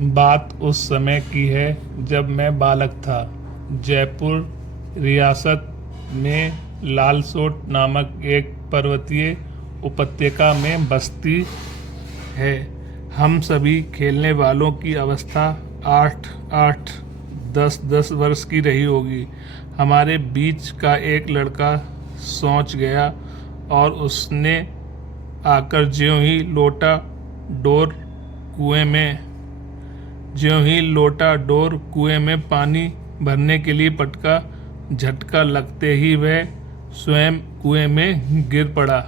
बात उस समय की है जब मैं बालक था। जयपुर रियासत में लालसोट नामक एक पर्वतीय उपत्यका में बस्ती है। हम सभी खेलने वालों की अवस्था 8-8, 10-10 वर्ष की रही होगी। हमारे बीच का एक लड़का सोच गया और उसने आकर ज्यों ही लोटा डोर कुएं में पानी भरने के लिए पटका, झटका लगते ही वह स्वयं कुएं में गिर पड़ा।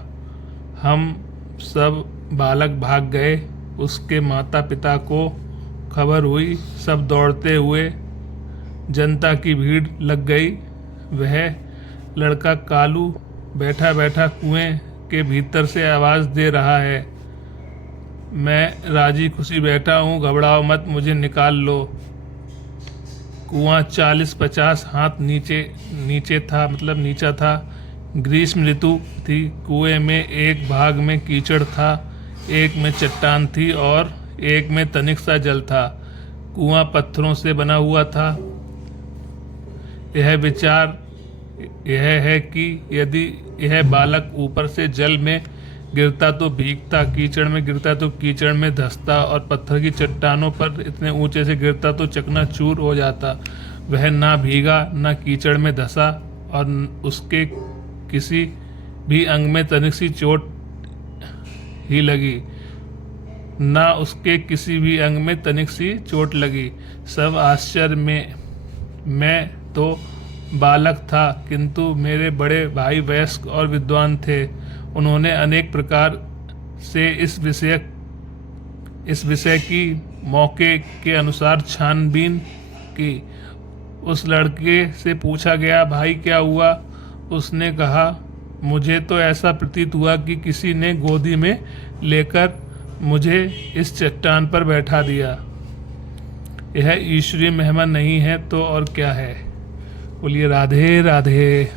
हम सब बालक भाग गए। उसके माता पिता को खबर हुई, सब दौड़ते हुए, जनता की भीड़ लग गई। वह लड़का कालू बैठा बैठा कुएं के भीतर से आवाज़ दे रहा है, मैं राजी खुशी बैठा हूँ, घबराओ मत, मुझे निकाल लो। कुआं 40-50 हाथ नीचे था, मतलब नीचा था। ग्रीष्म ऋतु थी। कुएं में एक भाग में कीचड़ था, एक में चट्टान थी और एक में तनिक सा जल था। कुआं पत्थरों से बना हुआ था। यह विचार यह है कि यदि यह बालक ऊपर से जल में गिरता तो भीगता, कीचड़ में गिरता तो कीचड़ में धंसता और पत्थर की चट्टानों पर इतने ऊंचे से गिरता तो चकनाचूर हो जाता। वह ना भीगा, ना कीचड़ में धंसा और उसके किसी भी अंग में तनिक सी चोट ही लगी। सब आश्चर्य में। मैं तो बालक था, किंतु मेरे बड़े भाई वयस्क और विद्वान थे। उन्होंने अनेक प्रकार से इस विषय की मौके के अनुसार छानबीन की। उस लड़के से पूछा गया, भाई क्या हुआ? उसने कहा, मुझे तो ऐसा प्रतीत हुआ कि किसी ने गोदी में लेकर मुझे इस चट्टान पर बैठा दिया। यह ईश्वरीय महिमा नहीं है तो और क्या है। बोलिए राधे राधे।